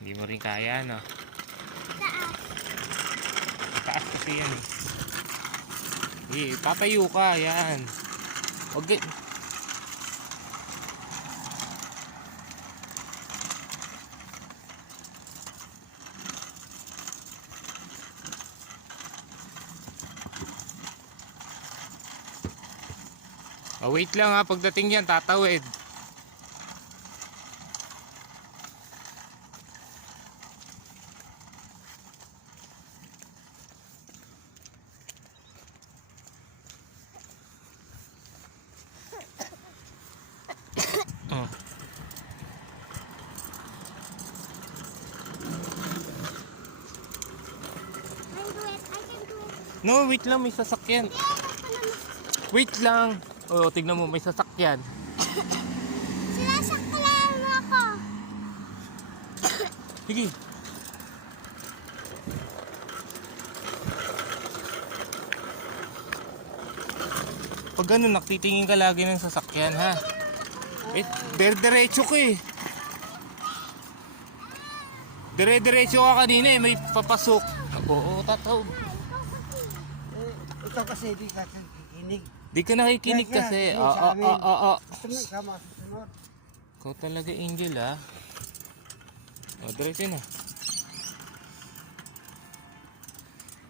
Hindi mo rin kaya, no? Taas. Taas kasi yan eh. Tatayo ka, yan. Okay. Oh, wait lang ha, pagdating yan, tatawid. Oh. No, wait lang, may sasakyan. Wait lang. Oh, tignan mo, may sasakyan. Sinasakyan mo ako. Sige. Pag ganun, naktitingin ka lagi ng sasakyan, ha? Diretso ka eh. Diretso ka kanina eh, may papasok. Oo, tataw. Ikaw kasi di ka kikinig. Di ka nakikinig kasi. Gusto mo ikaw masusunod. Ikaw talaga, Angel, ha? O, diretso na.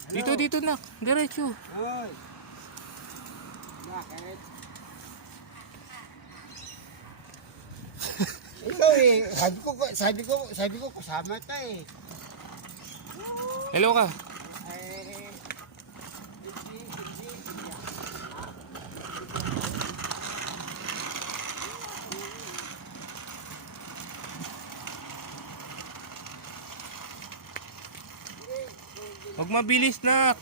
Dito na. Diretso. Hoy. Bakit? Ikaw eh, sabi ko kasama ka eh. Hello ka. Eh, Huwag mabilis na.